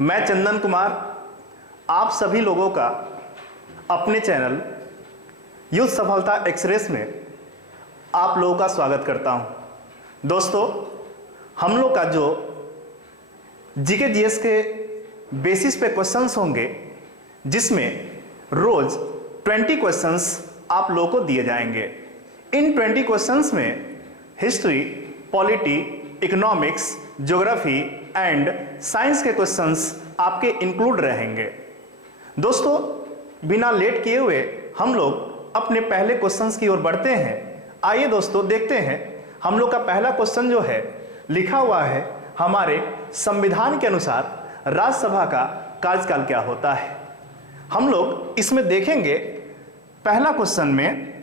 मैं चंदन कुमार आप सभी लोगों का अपने चैनल युद्ध सफलता एक्सप्रेस में आप लोगों का स्वागत करता हूं। दोस्तों, हम लोग का जो जीके जीएस के बेसिस पे क्वेश्चंस होंगे, जिसमें रोज 20 क्वेश्चंस आप लोगों को दिए जाएंगे। इन 20 क्वेश्चंस में history, polity, economics, geography and science के क्वेश्चंस आपके इंक्लूड रहेंगे। दोस्तों, बिना लेट किए हुए हम लोग अपने पहले क्वेश्चंस की ओर बढ़ते हैं। आइए दोस्तों, देखते हैं हम लोग का पहला क्वेश्चन जो है लिखा हुआ है, हमारे संविधान के अनुसार राज्यसभा का कार्यकाल क्या होता है। हम लोग इसमें देखेंगे पहला क्वेश्चन में।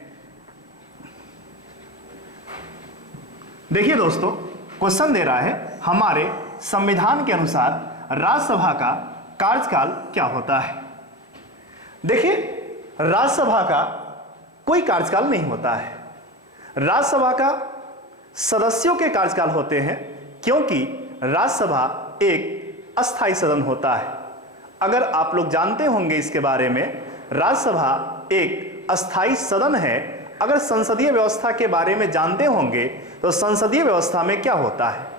देखिए दोस्तों, क्वेश्चन दे रहा है हमारे संविधान के अनुसार राज्यसभा का कार्यकाल क्या होता है। देखिए, राज्यसभा का कोई कार्यकाल नहीं होता है। राज्यसभा का सदस्यों के कार्यकाल होते हैं, क्योंकि राज्यसभा एक अस्थायी सदन होता है। अगर आप लोग जानते होंगे इसके बारे में, राज्यसभा एक अस्थायी सदन है। अगर संसदीय व्यवस्था के बारे में जानते होंगे तो संसदीय व्यवस्था में क्या होता है।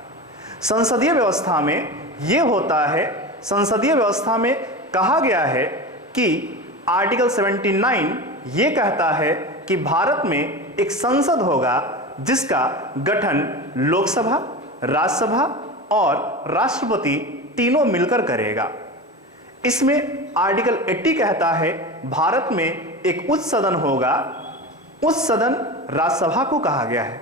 संसदीय व्यवस्था में यह होता है, संसदीय व्यवस्था में कहा गया है कि आर्टिकल 79 ये कहता है कि भारत में एक संसद होगा जिसका गठन लोकसभा, राज्यसभा और राष्ट्रपति तीनों मिलकर करेगा। इसमें आर्टिकल 80 कहता है भारत में एक उच्च सदन होगा। उच्च सदन राज्यसभा को कहा गया है।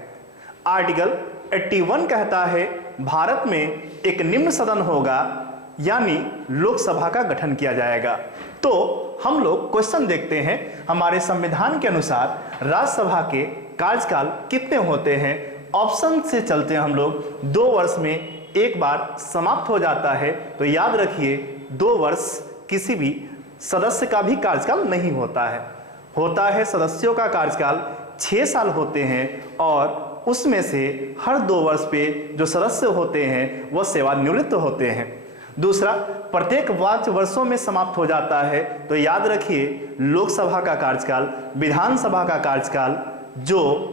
आर्टिकल 81 कहता है भारत में एक निम्न सदन होगा, यानी लोकसभा का गठन किया जाएगा। तो हम लोग क्वेश्चन देखते हैं, हमारे संविधान के अनुसार राज्यसभा के कार्यकाल कितने होते हैं। ऑप्शन से चलते हैं हम लोग। 2 वर्ष में एक बार समाप्त हो जाता है, तो याद रखिए 2 वर्ष किसी भी सदस्य का भी कार्यकाल नहीं होता है। होता है सदस्यों का कार्यकाल 6 साल होते हैं, और उसमें से हर 2 वर्ष पे जो सदस्य होते हैं वह सेवानिवृत्त होते हैं। दूसरा, प्रत्येक 5 वर्षों में समाप्त हो जाता है। तो याद रखिए लोकसभा का कार्यकाल, विधानसभा का कार्यकाल जो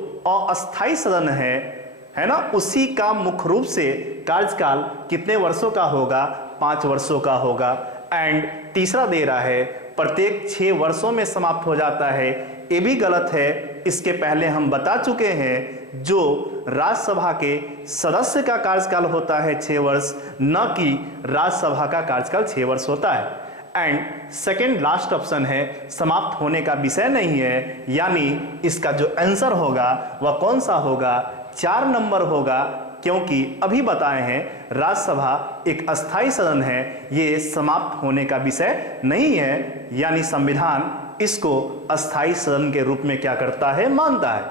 अस्थायी सदन है ना, उसी का मुख्य रूप से कार्यकाल कितने वर्षों का होगा, 5 वर्षों का होगा। एंड तीसरा दे रहा है प्रत्येक 6 वर्षों में समाप्त हो जाता है। ये भी गलत है। इसके पहले हम बता चुके हैं, जो राज्यसभा के सदस्य का कार्यकाल होता है 6 वर्ष, न कि राज्यसभा का कार्यकाल 6 वर्ष होता है। एंड सेकेंड लास्ट ऑप्शन है, समाप्त होने का विषय नहीं है, यानी इसका जो आंसर होगा वह कौन सा होगा, 4 नंबर होगा। क्योंकि अभी बताए हैं राज्यसभा एक अस्थायी सदन है, ये समाप्त होने का विषय नहीं है, यानी संविधान इसको अस्थायी सदन के रूप में क्या करता है, मानता है।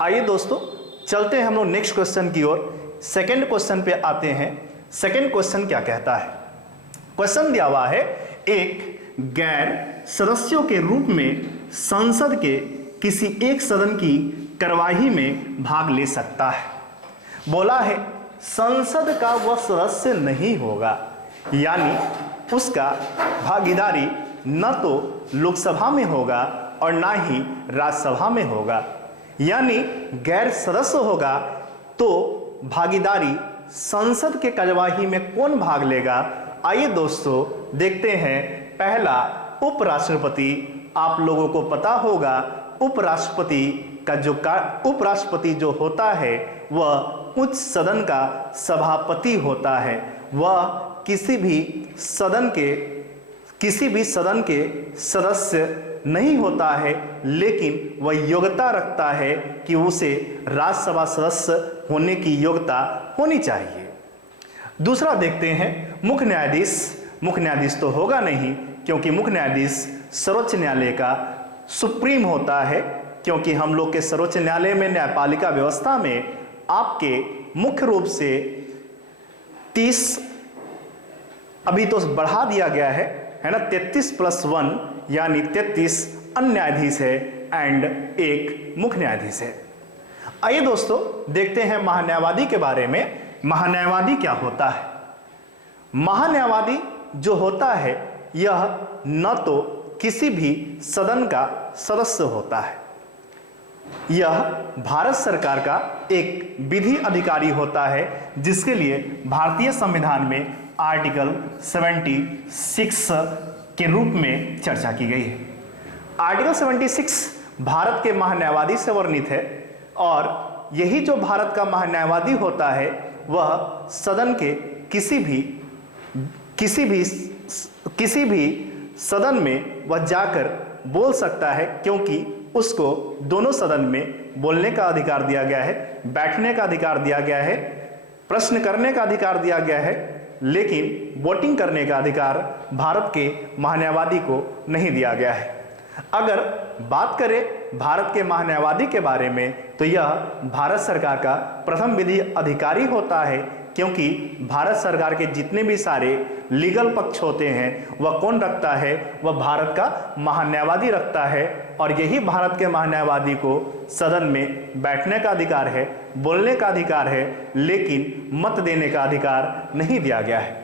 आइए दोस्तों, चलते हैं हम लोग नेक्स्ट क्वेश्चन की ओर। सेकंड क्वेश्चन पे आते हैं। सेकंड क्वेश्चन क्या कहता है। क्वेश्चन दिया हुआ है, एक गैर सदस्यों के रूप में संसद के किसी एक सदन की कार्यवाही में भाग ले सकता है। बोला है संसद का वह सदस्य नहीं होगा, यानी उसका भागीदारी न तो लोकसभा में होगा और ना ही राज्यसभा में होगा, यानी गैर सदस्य होगा। तो भागीदारी संसद के कार्यवाही में कौन भाग लेगा। आइए दोस्तों देखते हैं। पहला, उपराष्ट्रपति। आप लोगों को पता होगा उपराष्ट्रपति जो होता है वह उच्च सदन का सभापति होता है। वह किसी भी सदन के सदस्य नहीं होता है, लेकिन वह योग्यता रखता है कि उसे राज्यसभा सदस्य होने की योग्यता होनी चाहिए। दूसरा देखते हैं, मुख्य न्यायाधीश। मुख्य न्यायाधीश तो होगा नहीं, क्योंकि मुख्य न्यायाधीश सर्वोच्च न्यायालय का सुप्रीम होता है। क्योंकि हम लोग के सर्वोच्च न्यायालय में न्यायपालिका व्यवस्था में आपके मुख्य रूप से 30 अभी तो बढ़ा दिया गया है ना, 33+1 यानी 33 अन्य न्यायाधीश है एंड एक मुख्य न्यायाधीश है। आइए दोस्तों देखते हैं महान्यायवादी के बारे में। महान्यायवादी क्या होता है। महान्यायवादी जो होता है यह न तो किसी भी सदन का सदस्य होता है, यह भारत सरकार का एक विधि अधिकारी होता है, जिसके लिए भारतीय संविधान में आर्टिकल 76 के रूप में चर्चा की गई है। आर्टिकल 76 भारत के महान्यायवादी से वर्णित है और यही जो भारत का महान्यायवादी होता है वह सदन के किसी भी सदन में वह जाकर बोल सकता है, क्योंकि उसको दोनों सदन में बोलने का अधिकार दिया गया है, बैठने का अधिकार दिया गया है, प्रश्न करने का अधिकार दिया गया है, लेकिन वोटिंग करने का अधिकार भारत के महान्यायवादी को नहीं दिया गया है। अगर बात करें भारत के महान्यायवादी के बारे में तो यह भारत सरकार का प्रथम विधि अधिकारी होता है, क्योंकि भारत सरकार के जितने भी सारे लीगल पक्ष होते हैं वह कौन रखता है, वह भारत का महान्यायवादी रखता है। और यही भारत के महान्यायवादी को सदन में बैठने का अधिकार है, बोलने का अधिकार है, लेकिन मत देने का अधिकार नहीं दिया गया है।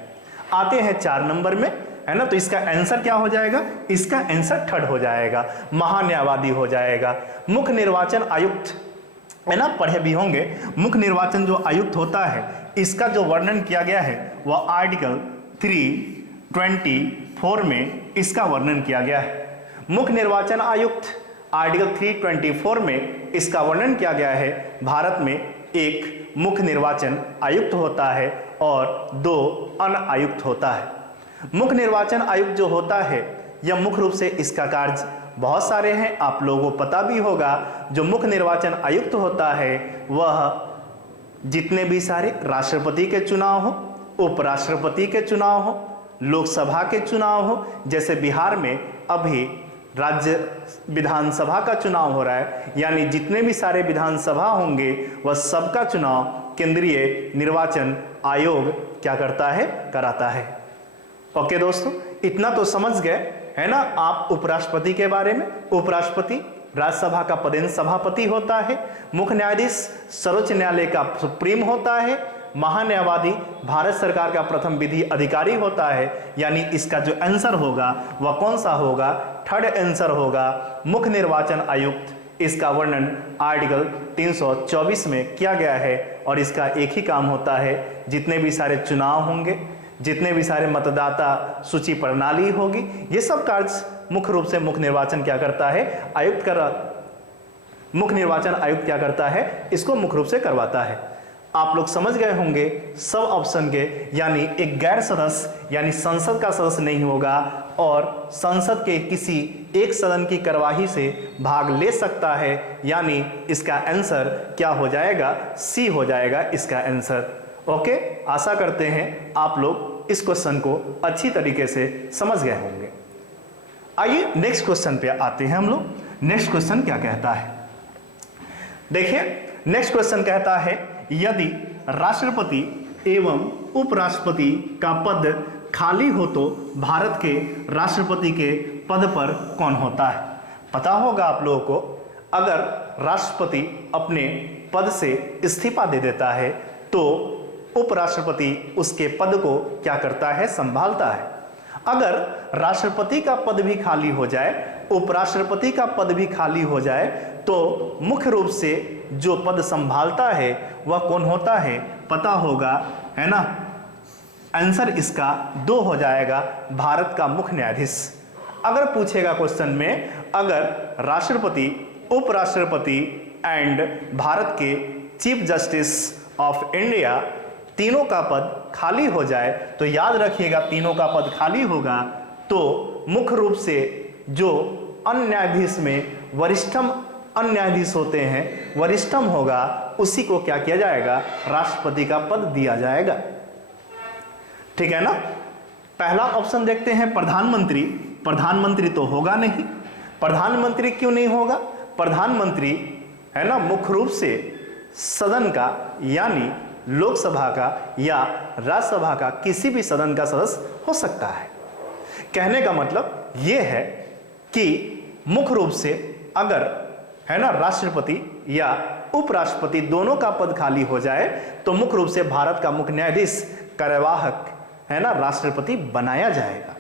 आते हैं 4 नंबर में, है ना, तो इसका आंसर क्या हो जाएगा? इसका आंसर थर्ड हो जाएगा, महान्यायवादी हो जाएगा। मुख्य निर्वाचन आयुक्त, है ना, पढ़े भी होंगे। मुख्य निर्वाचन जो आयुक्त होता है इसका जो वर्णन किया गया है वह आर्टिकल 324 में इसका वर्णन किया गया है। मुख्य निर्वाचन आयुक्त आर्टिकल 324 में इसका वर्णन किया गया है। भारत में एक मुख्य निर्वाचन आयुक्त होता है और 2 अन्य आयुक्त होता है। मुख्य निर्वाचन आयुक्त जो होता है यह मुख्य रूप से इसका कार्य बहुत सारे हैं, आप लोगों को पता भी होगा। जो मुख्य निर्वाचन आयुक्त होता है वह जितने भी सारे राष्ट्रपति के चुनाव हो, उपराष्ट्रपति के चुनाव हो, लोकसभा के चुनाव हो, जैसे बिहार में अभी राज्य विधानसभा का चुनाव हो रहा है, यानी जितने भी सारे विधानसभा होंगे वह सबका चुनाव केंद्रीय निर्वाचन आयोग क्या करता है? कराता है। ओके दोस्तों, इतना तो समझ गए, है ना, आप उपराष्ट्रपति के बारे में। उपराष्ट्रपति राज्यसभा का पदेन सभापति होता है। मुख्य न्यायाधीश सर्वोच्च न्यायालय का सुप्रीम होता है। महान्यायवादी भारत सरकार का प्रथम विधि अधिकारी होता है, यानी इसका जो आंसर होगा वह कौन सा होगा? थर्ड आंसर होगा मुख्य निर्वाचन आयुक्त। इसका वर्णन आर्टिकल 324 में किया गया है और इसका एक ही काम होता है, जितने भी सारे चुनाव होंगे, जितने भी सारे मतदाता सूची प्रणाली होगी, ये सब कार्य मुख्य रूप से मुख्य निर्वाचन क्या करता है? मुख्य निर्वाचन आयुक्त क्या करता है? इसको मुख्य रूप से करवाता है। आप लोग समझ गए होंगे सब ऑप्शन के, यानी एक गैर सदस्य यानी संसद का सदस्य नहीं होगा और संसद के किसी एक सदन की कार्यवाही से भाग ले सकता है, यानी इसका आंसर क्या हो जाएगा? सी हो जाएगा इसका आंसर। ओके, आशा करते हैं आप लोग इस क्वेश्चन को अच्छी तरीके से समझ गए होंगे। आइए नेक्स्ट क्वेश्चन पे आते हैं हम लोग। नेक्स्ट क्वेश्चन क्या कहता है? देखिए, नेक्स्ट क्वेश्चन कहता है यदि राष्ट्रपति एवं उपराष्ट्रपति का पद खाली हो तो भारत के राष्ट्रपति के पद पर कौन होता है? पता होगा आप लोगों को, अगर राष्ट्रपति अपने पद से इस्तीफा दे देता है तो उपराष्ट्रपति उसके पद को क्या करता है? संभालता है। अगर राष्ट्रपति का पद भी खाली हो जाए, उपराष्ट्रपति का पद भी खाली हो जाए, तो मुख्य रूप से जो पद संभालता है वह कौन होता है? पता होगा, है ना। आंसर इसका 2 हो जाएगा, भारत का मुख्य न्यायाधीश। अगर पूछेगा क्वेश्चन में, अगर राष्ट्रपति, उपराष्ट्रपति एंड भारत के चीफ जस्टिस ऑफ इंडिया तीनों का पद खाली हो जाए, तो याद रखिएगा तीनों का पद खाली होगा तो मुख्य रूप से जो अन्य न्यायाधीश में वरिष्ठम अन्य न्यायाधीश होते हैं, वरिष्ठम होगा, उसी को क्या किया जाएगा? राष्ट्रपति का पद दिया जाएगा। ठीक है ना। पहला ऑप्शन देखते हैं, प्रधानमंत्री। प्रधानमंत्री तो होगा नहीं। प्रधानमंत्री क्यों नहीं होगा? प्रधानमंत्री, है ना, मुख्य रूप से सदन का यानी लोकसभा का या राज्यसभा का किसी भी सदन का सदस्य हो सकता है। कहने का मतलब यह है कि मुख्य रूप से अगर, है ना, राष्ट्रपति या उपराष्ट्रपति दोनों का पद खाली हो जाए तो मुख्य रूप से भारत का मुख्य न्यायाधीश कार्यवाहक है ना राष्ट्रपति बनाया जाएगा,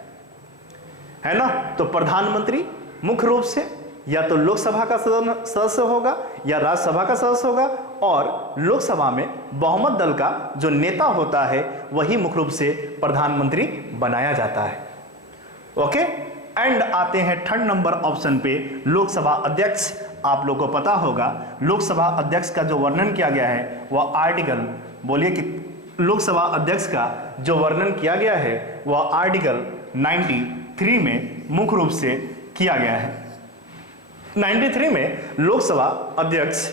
है ना। तो प्रधानमंत्री मुख्य रूप से या तो लोकसभा का सदस्य होगा या राज्यसभा का सदस्य होगा, और लोकसभा में बहुमत दल का जो नेता होता है वही मुख्य रूप से प्रधानमंत्री बनाया जाता है। ओके, एंड आते हैं थर्ड नंबर ऑप्शन पे, लोकसभा अध्यक्ष। आप लोगों को पता होगा लोकसभा अध्यक्ष का जो वर्णन किया गया है वह आर्टिकल, बोलिए कि लोकसभा अध्यक्ष का जो वर्णन किया गया है वह आर्टिकल 93 में मुख्य रूप से किया गया है। 93 में लोकसभा अध्यक्ष,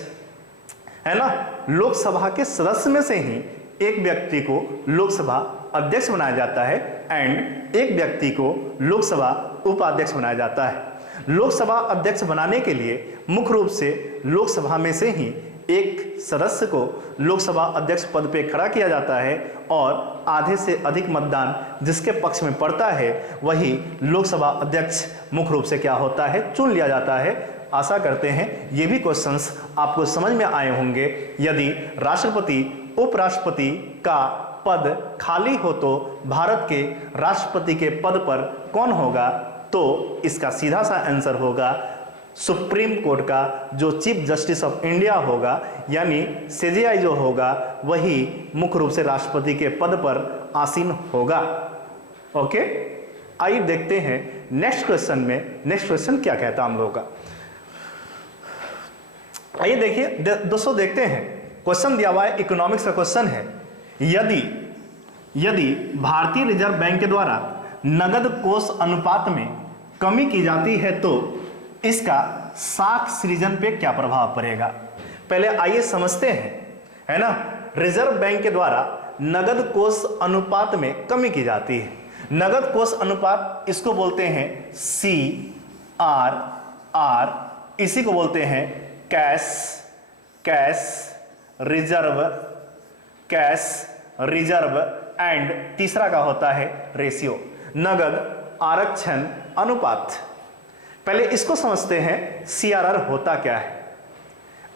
है ना, लोकसभा के सदस्य में से ही एक व्यक्ति को लोकसभा अध्यक्ष बनाया जाता है एंड एक व्यक्ति को लोकसभा उपाध्यक्ष बनाया जाता है। लोकसभा अध्यक्ष बनाने के लिए मुख्य रूप से लोकसभा में से ही एक सदस्य को लोकसभा अध्यक्ष पद पे खड़ा किया जाता है और आधे से अधिक मतदान जिसके पक्ष में पड़ता है वही लोकसभा अध्यक्ष मुख्य रूप से क्या होता है, चुन लिया जाता है। आशा करते हैं ये भी क्वेश्चंस आपको समझ में आए होंगे। यदि राष्ट्रपति उपराष्ट्रपति का पद खाली हो तो भारत के राष्ट्रपति के पद पर कौन होगा, तो इसका सीधा सा आंसर होगा सुप्रीम कोर्ट का जो चीफ जस्टिस ऑफ इंडिया होगा, यानी सीजेआई जो होगा वही मुख्य रूप से राष्ट्रपति के पद पर आसीन होगा। ओके, आइए देखते हैं नेक्स्ट क्वेश्चन में। नेक्स्ट क्वेश्चन क्या कहता है हम लोगों का, आइए देखिए दोस्तों, देखते हैं। क्वेश्चन दिया हुआ है, इकोनॉमिक्स का क्वेश्चन है। यदि भारतीय रिजर्व बैंक के द्वारा नगद कोष अनुपात में कमी की जाती है तो इसका साख सृजन पे क्या प्रभाव पड़ेगा। पहले आइए समझते हैं, है ना। रिजर्व बैंक के द्वारा नगद कोष अनुपात में कमी की जाती है। नगद कोष अनुपात इसको बोलते हैं CRR, इसी को बोलते हैं कैश रिजर्व एंड तीसरा का होता है रेशियो, नगद आरक्षण अनुपात। पहले इसको समझते हैं CRR होता क्या है,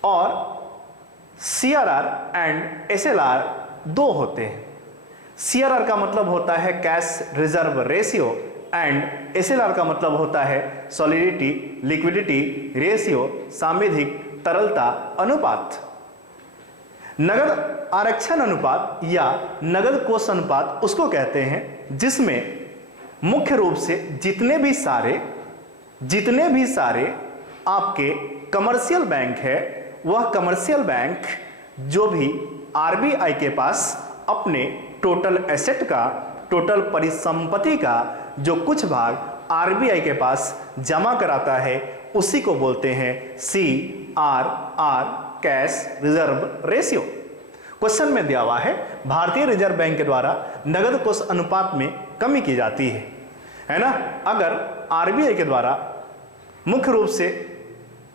और CRR एंड SLR दो होते हैं। CRR का मतलब होता है cash reserve ratio and SLR का मतलब होता है सॉलिडिटी लिक्विडिटी रेशियो, सांविधिक तरलता अनुपात। नगद आरक्षण अनुपात या नगद कोष अनुपात उसको कहते हैं जिसमें मुख्य रूप से जितने भी सारे आपके कमर्शियल बैंक है, वह कमर्शियल बैंक जो भी RBI के पास अपने टोटल एसेट का, टोटल परिसंपत्ति का जो कुछ भाग RBI के पास जमा कराता है उसी को बोलते हैं CRR, cash reserve ratio. Question में दिया हुआ है भारतीय रिजर्व बैंक के द्वारा नगद कोष अनुपात में कमी की जाती है ना। अगर RBI के द्वारा मुख्य रूप से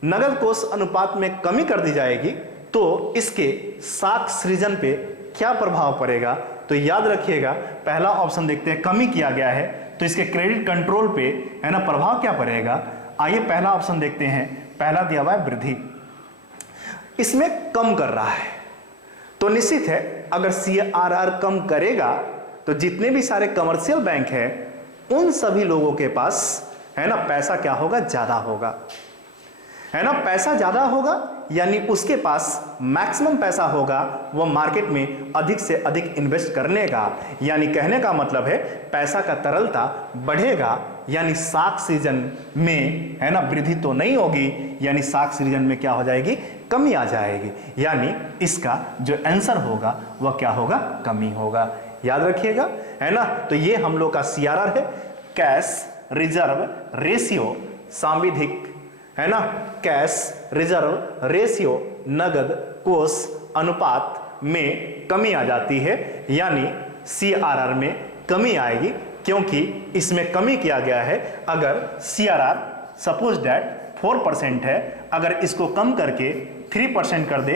नगद कोष अनुपात में कमी कर दी जाएगी तो इसके साख सृजन पे क्या प्रभाव पड़ेगा। तो याद रखिएगा, पहला ऑप्शन देखते हैं, कमी किया गया है तो इसके क्रेडिट कंट्रोल पे, है ना, प्रभाव क्या पड़ेगा। आइए पहला ऑप्शन देखते हैं। पहला दिया हुआ है वृद्धि, इसमें कम कर रहा है तो निश्चित है अगर CRR कम करेगा तो जितने भी सारे कमर्शियल बैंक हैं उन सभी लोगों के पास, है ना, पैसा क्या होगा, ज्यादा होगा, है ना। पैसा ज्यादा होगा यानी उसके पास मैक्सिमम पैसा होगा, वो मार्केट में अधिक से अधिक इन्वेस्ट करने का, यानी कहने का मतलब है पैसा का तरलता बढ़ेगा, यानी साख सृजन में, है ना, वृद्धि तो नहीं होगी, यानी साख सृजन में क्या हो जाएगी, कमी आ जाएगी। यानी इसका जो आंसर होगा वह क्या होगा, कमी होगा। याद रखिएगा, है ना। तो ये हम लोग का CRR है, कैश रिजर्व रेशियो सांविधिक, है ना, कैश रिजर्व रेशियो नगद कोष अनुपात में कमी आ जाती है, यानी CRR में कमी आएगी क्योंकि इसमें कमी किया गया है। अगर CRR सपोज दैट 4% है, अगर इसको कम करके 3% कर दे,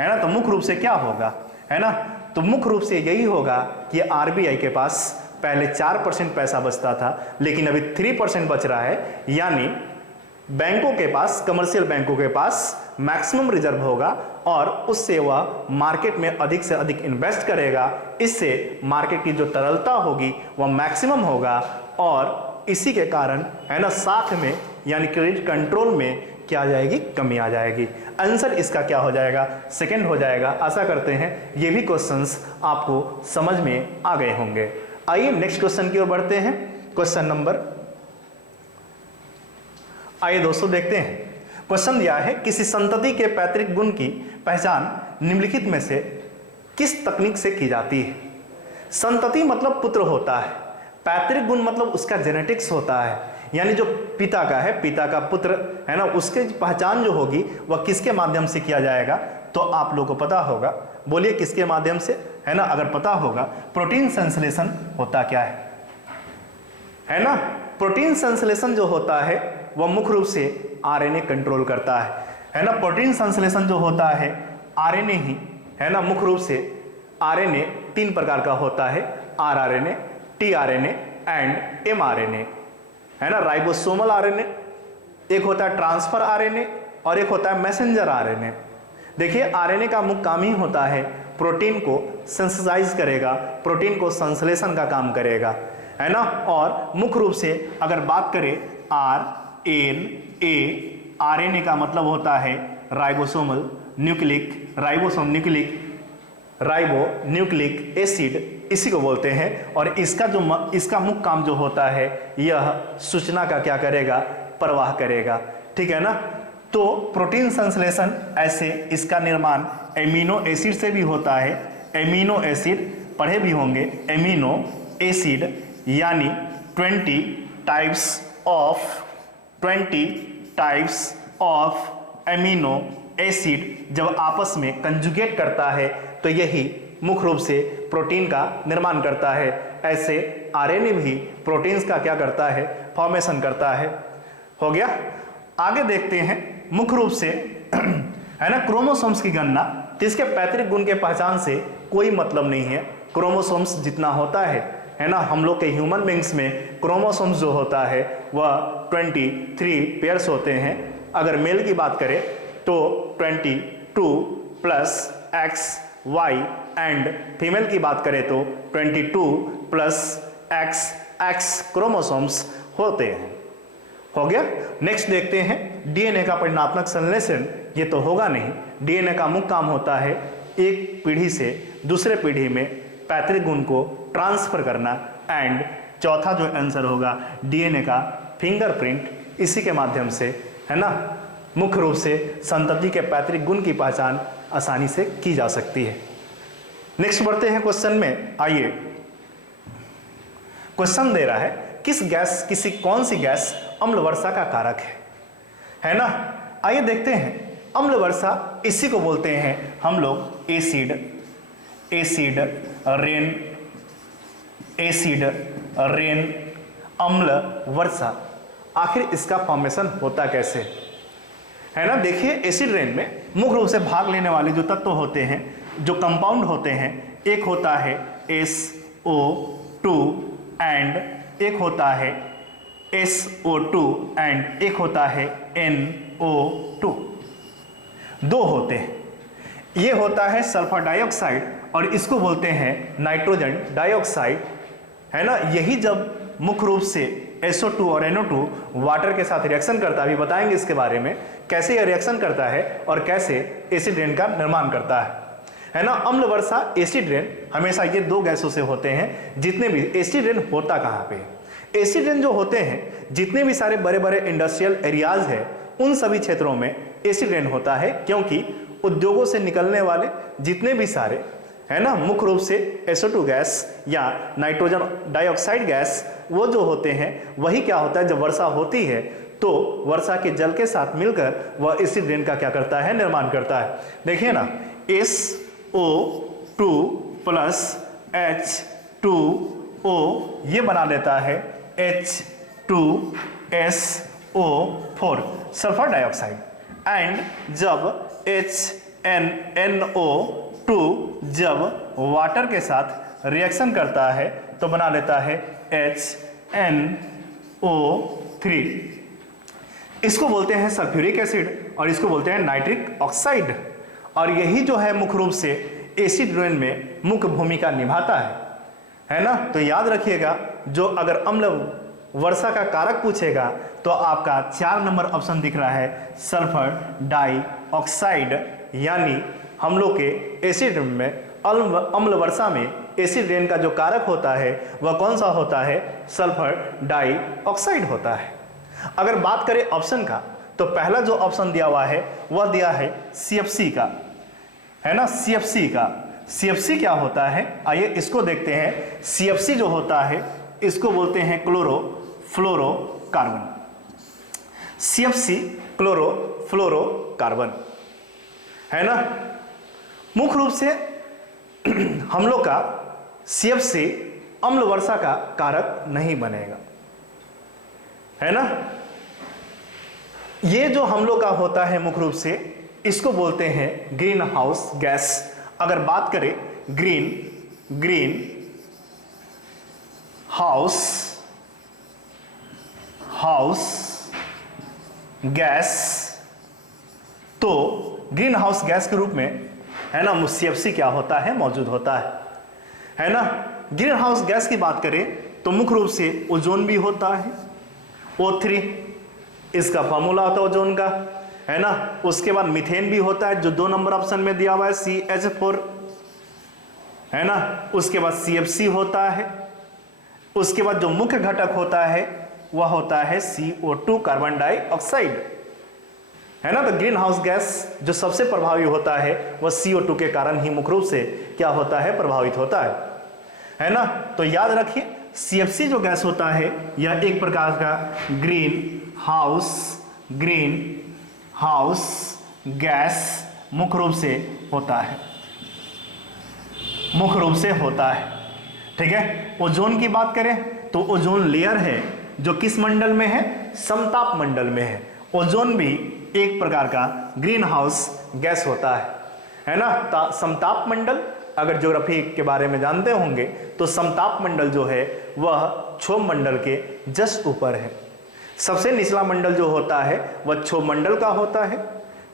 है ना, तो मुख्य रूप से क्या होगा, है ना, तो मुख्य रूप से यही होगा कि RBI के पास पहले 4% पैसा बचता था लेकिन अभी 3% बच रहा है, यानी बैंकों के पास, कमर्शियल बैंकों के पास मैक्सिमम रिजर्व होगा और उससे वह मार्केट में अधिक से अधिक इन्वेस्ट करेगा। इससे मार्केट की जो तरलता होगी वह मैक्सिमम होगा और इसी के कारण है ना साख में यानी क्रेडिट कंट्रोल में क्या आ जाएगी, कमी आ जाएगी। आंसर इसका क्या हो जाएगा, सेकंड हो जाएगा। आशा करते हैं ये भी क्वेश्चंस आपको समझ में आ गए होंगे। आइए नेक्स्ट क्वेश्चन की ओर बढ़ते हैं। क्वेश्चन नंबर, आइए दोस्तों देखते हैं। क्वेश्चन दिया है किसी संतति के पैतृक गुण की पहचान निम्नलिखित में से किस तकनीक से की जाती है। संतति मतलब पुत्र होता है, पैतृक गुण मतलब उसका जेनेटिक्स होता है, यानी जो पिता का है, पिता का पुत्र है ना, उसके पहचान जो होगी वह किसके माध्यम से किया जाएगा। तो आप लोगों को पता होगा, बोलिए किसके माध्यम से, है ना। अगर पता होगा प्रोटीन संश्लेषण होता क्या है ना। प्रोटीन संश्लेषण जो होता है वह मुख्य रूप से आरएनए कंट्रोल करता है ना। प्रोटीन संश्लेषण जो होता है आरएनए ही है ना, मुख्य रूप से आरएनए 3 प्रकार का होता है, आरआरएनए, टीआरएनए एंड एमआरएनए, है ना। राइबोसोमल आरएनए, एक होता है ट्रांसफर आरएनए और एक होता है मैसेंजर आरएनए। देखिए आरएनए का मुख्य काम ही होता है प्रोटीन को सिंथेसाइज करेगा, प्रोटीन को संश्लेषण का काम करेगा, है ना। और मुख्य रूप से अगर बात करें आरएनए, आरएनए का मतलब होता है ribosomal nucleic, ribosome nucleic, ribo nucleic acid, इसी को बोलते हैं। और इसका मुख्य काम जो होता है यह सूचना का क्या करेगा, प्रवाह करेगा, ठीक है ना। तो प्रोटीन संश्लेषण ऐसे इसका निर्माण एमिनो एसिड से भी होता है। एमिनो एसिड पढ़े भी होंगे, एमिनो एसिड यानी 20 टाइप्स ऑफ एमिनो एसिड जब आपस में कंजुगेट करता है तो यही मुख्य रूप से प्रोटीन का निर्माण करता है। ऐसे आरएनए भी प्रोटीन्स का क्या करता है, फॉर्मेशन करता है। हो गया। आगे देखते हैं, मुख्य रूप से है ना क्रोमोसोम्स की गणना, तो इसके पैतृक गुण के पहचान से कोई मतलब नहीं है। क्रोमोसोम्स जितना होता है ना, हम लोग के ह्यूमन बींग्स में क्रोमोसोम्स जो होता है वह 23 पेयर्स होते हैं। अगर मेल की बात करें तो 22 plus X Y and female की बात करें तो 22 प्लस एक्स एक्स क्रोमोसोम्स होते हैं। हो गया। नेक्स्ट देखते हैं डीएनए का परिणात्मक संश्लेषण। ये तो होगा नहीं, डीएनए का मुख्य काम होता है एक पीढ़ी से दूसरे पीढ़ी में पैतृक गुण को ट्रांसफर करना। एंड चौथा जो आंसर होगा डीएनए का फिंगरप्रिंट, इसी के माध्यम से है ना मुख्य रूप से संतति के पैतृक गुण की पहचान आसानी से की जा सकती है। नेक्स्ट बढ़ते हैं क्वेश्चन में। आइए क्वेश्चन दे रहा है किसी कौन सी गैस अम्ल वर्षा का कारक है ना। आइए देखते हैं। अम्ल वर्षा इसी को बोलते हैं हम लोग एसिड रेन अम्ल वर्षा। आखिर इसका फॉर्मेशन होता कैसे है ना। देखिए एसिड रेन में मुख्य रूप से भाग लेने वाले जो तत्व होते हैं, जो कंपाउंड होते हैं, एक होता है SO2 एंड एक होता है SO2 एंड एक होता है NO2। दो होते हैं। ये होता है सल्फर डाइऑक्साइड और इसको बोलते हैं नाइट्रोजन डाइऑक्साइड, है ना। यही जब मुख्य रूप से SO2 और NO2 वाटर के साथ रिएक्शन करता है, अभी बताएंगे इसके बारे में कैसे यह रिएक्शन करता है और कैसे एसिड रेन का निर्माण करता है ना। अम्ल वर्षा एसिड रेन हमेशा ये दो गैसों से होते हैं। जितने भी एसिड रेन होता कहाँ पे, एसिड रेन जो होते हैं जितने भी सारे बड़े बड़े इंडस्ट्रियल एरियाज है उन सभी क्षेत्रों में एसिड रेन होता है, क्योंकि उद्योगों से निकलने वाले जितने भी सारे है ना मुख्य रूप से SO2 गैस या नाइट्रोजन डाइऑक्साइड गैस वो जो होते हैं वही क्या होता है, जब वर्षा होती है तो वर्षा के जल के साथ मिलकर वह एसिड रेन का क्या करता है, निर्माण करता है। देखिए ना SO2 प्लस H2O ये बना देता है H2SO4 सल्फर डाइऑक्साइड। एंड जब HNO2 जब वाटर के साथ रिएक्शन करता है तो बना लेता है HNO3। इसको बोलते हैं सल्फ्यूरिक एसिड और इसको बोलते हैं नाइट्रिक ऑक्साइड। और यही जो है मुख्य रूप से एसिड रेन में मुख्य भूमिका निभाता है ना। तो याद रखिएगा, जो अगर अम्ल वर्षा का कारक पूछेगा तो आपका 4 नंबर ऑप्शन दिख रहा है सल्फर डाइऑक्साइड, यानी हम लोग के एसिड में अम्ल वर्षा में एसिड रेन का जो कारक होता है वह कौन सा होता है, सल्फर डाइऑक्साइड होता है। अगर बात करें ऑप्शन का तो पहला जो ऑप्शन दिया हुआ है वह दिया है CFC का, है ना, CFC का। CFC क्या होता है, आइए इसको देखते हैं। CFC जो होता है इसको बोलते हैं क्लोरोफ्लोरोकार्बन। CFC क्लोरोफ्लोरोकार्बन, है ना। मुख्य रूप से हम लोग का CFC अम्ल वर्षा का कारक नहीं बनेगा, है ना। ये जो हम लोग का होता है मुख्य रूप से इसको बोलते हैं ग्रीन हाउस गैस। अगर बात करें ग्रीन हाउस गैस, तो ग्रीन हाउस गैस के रूप में, है ना, CFC क्या होता है, मौजूद होता है ना। ग्रीन हाउस गैस की बात करें तो मुख्य रूप से ओजोन भी होता है, O3 इसका फॉर्मूला होता है ओजोन का, है ना। उसके बाद मीथेन भी होता है जो 2 नंबर ऑप्शन में दिया हुआ है CH4, है ना। उसके बाद CFC होता है। उसके बाद जो मुख्य घटक होता है वह होता है CO2 कार्बन डाइऑक्साइड, है ना। तो ग्रीन हाउस गैस जो सबसे प्रभावी होता है वह CO2 के कारण ही मुख्य रूप से क्या होता है, प्रभावित होता है ना। तो याद रखिए CFC जो गैस होता है यह एक प्रकार का ग्रीन हाउस गैस मुख्य रूप से होता है, ठीक है। ओजोन की बात करें तो ओजोन लेयर है जो किस मंडल में है, समताप मंडल में है। ओजोन भी एक प्रकार का ग्रीन हाउस गैस होता है ना। समताप मंडल, अगर ज्योग्राफी के बारे में जानते होंगे तो समताप मंडल जो है वह क्षोभ मंडल के जस्ट ऊपर है। सबसे निचला मंडल जो होता है वह क्षोभ मंडल का होता है।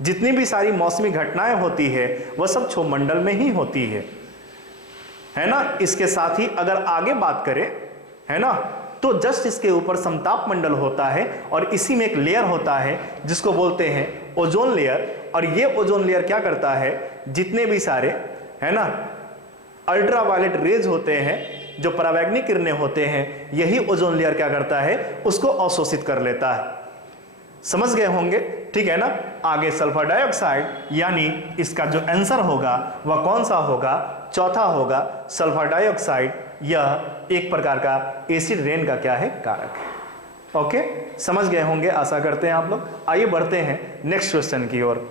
जितनी भी सारी मौसमी घटनाएं होती है वह सब क्षोभ मंडल में ही होती है ना। इसके साथ ही अगर आगे बात करें, है ना, तो जस्ट इसके ऊपर समताप मंडल होता है और इसी में एक लेयर होता है जिसको बोलते हैं ओजोन लेयर। और ये ओजोन लेयर क्या करता है, जितने भी सारे, है ना, अल्ट्रावायलेट रेज होते हैं, जो परावैंगनिक किरणें होते हैं, यही ओजोन लेयर क्या करता है, उसको अवशोषित कर लेता है। समझ गए होंगे, ठीक है ना। आगे सल्फर डाइऑक्साइड, यानी इसका जो आंसर होगा वह कौन सा होगा, चौथा होगा सल्फर डाइऑक्साइड। यह एक प्रकार का एसिड रेन का क्या है, कारक है। ओके, समझ गए होंगे, आशा करते हैं आप लोग। आइए बढ़ते हैं नेक्स्ट क्वेश्चन की ओर।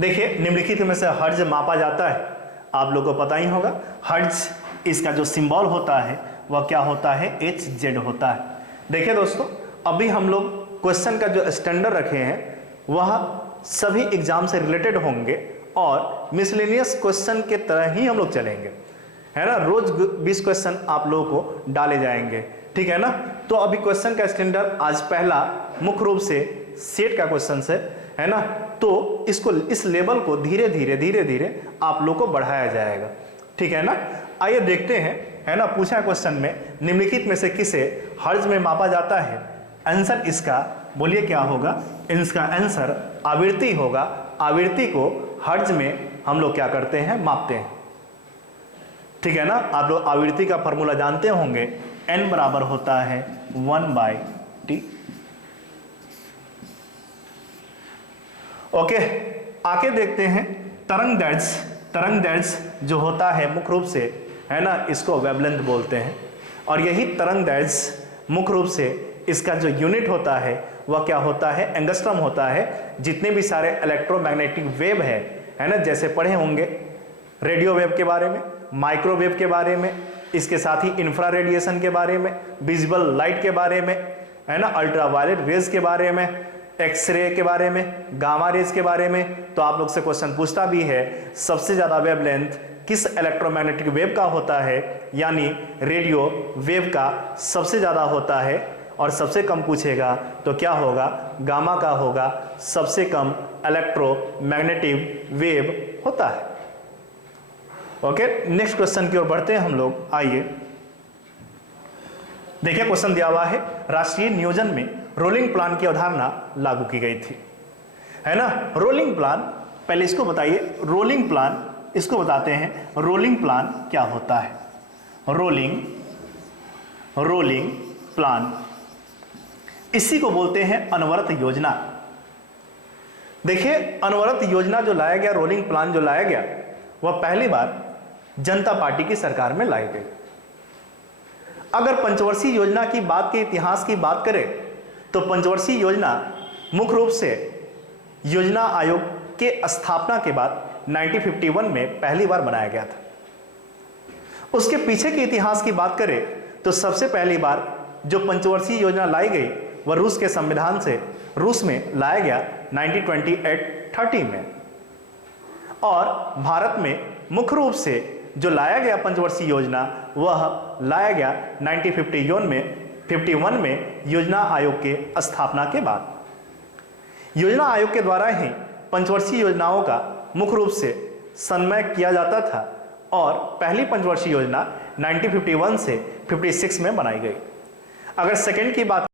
देखिए, निम्नलिखित में से हर्ज मापा जाता है, आप लोगों को पता ही होगा। हर्ज, इसका जो सिंबल होता है वह क्या होता है, HZ होता है। देखिए दोस्तों, अभी हम लोग क्वेश्चन का जो स्टैंडर्ड रखे हैं वह सभी एग्जाम से रिलेटेड होंगे और मिसलेनियस क्वेश्चन के तरह ही हम लोग चलेंगे, है ना। रोज 20 क्वेश्चन आप लोगों को डाले जाएंगे, ठीक है ना। तो अभी क्वेश्चन का स्टैंडर्ड आज पहला मुख्य रूप से सेट का क्वेश्चन से, है ना। तो इसको, इस लेवल को धीरे धीरे आप लोग को बढ़ाया जाएगा, ठीक है ना। आइए देखते हैं, है ना। पूछा क्वेश्चन में निम्नलिखित में से किसे हर्ज में मापा जाता है। आंसर इसका बोलिए क्या होगा, इसका आंसर आवृत्ति होगा। आवृत्ति को हर्ज में हम लोग क्या करते हैं, मापते हैं, ठीक है ना। आप लोग आवृत्ति का फॉर्मूला जानते होंगे, n बराबर होता है 1/T। ओके, आके देखते हैं तरंग दैर्ध्य जो होता है मुख्य रूप से, है ना, इसको वेवलेंथ बोलते हैं। और यही तरंग दैर्ध्य मुख्य रूप से इसका जो यूनिट होता है वह क्या होता है, एंगस्ट्रॉम होता है। जितने भी सारे इलेक्ट्रोमैग्नेटिक वेव है ना, जैसे पढ़े होंगे रेडियो वेव के बारे में, माइक्रोवेव के बारे में, इसके साथ ही इंफ्रा रेडिएशन के बारे में, विजिबल लाइट के बारे में, है ना, अल्ट्रावायलेट रेज के बारे में, एक्सरे के बारे में, गामा रेज के बारे में। तो आप लोग से क्वेश्चन पूछता भी है सबसे ज्यादा वेवलेंथ किस इलेक्ट्रोमैग्नेटिक वेव का होता है, यानी रेडियो वेव का सबसे ज्यादा होता है और सबसे कम पूछेगा तो क्या होगा, गामा का होगा सबसे कम इलेक्ट्रोमैग्नेटिक वेव होता है। ओके, नेक्स्ट क्वेश्चन की ओर बढ़ते हैं हम लोग। आइए देखिए, क्वेश्चन दिया हुआ है, राष्ट्रीय नियोजन में रोलिंग प्लान की अवधारणा लागू की गई थी, है ना। रोलिंग प्लान, पहले इसको बताइए, रोलिंग प्लान, इसको बताते हैं रोलिंग प्लान क्या होता है। रोलिंग प्लान, इसी को बोलते हैं अनवरत योजना। देखिए, अनवरत योजना जो लाया गया, रोलिंग प्लान जो लाया गया, वह पहली बार जनता पार्टी की सरकार में लाई गई। अगर पंचवर्षीय योजना की बात के इतिहास की बात करें तो पंचवर्षीय योजना मुख्य रूप से योजना आयोग के स्थापना के बाद 1951 में पहली बार बनाया गया था। उसके पीछे के इतिहास की बात करें तो सबसे पहली बार जो पंचवर्षीय योजना लाई गई वह रूस के संविधान से रूस में लाया गया 1928-30 में, और भारत में मुख्य रूप से जो लाया गया पंचवर्षीय योजना वह लाया गया 1951 में योजना आयोग के स्थापना के बाद। योजना आयोग के द्वारा ही पंचवर्षीय योजनाओं का मुख्य रूप से समन्वय किया जाता था, और पहली पंचवर्षीय योजना 1951 से 56 में बनाई गई। अगर सेकंड की बात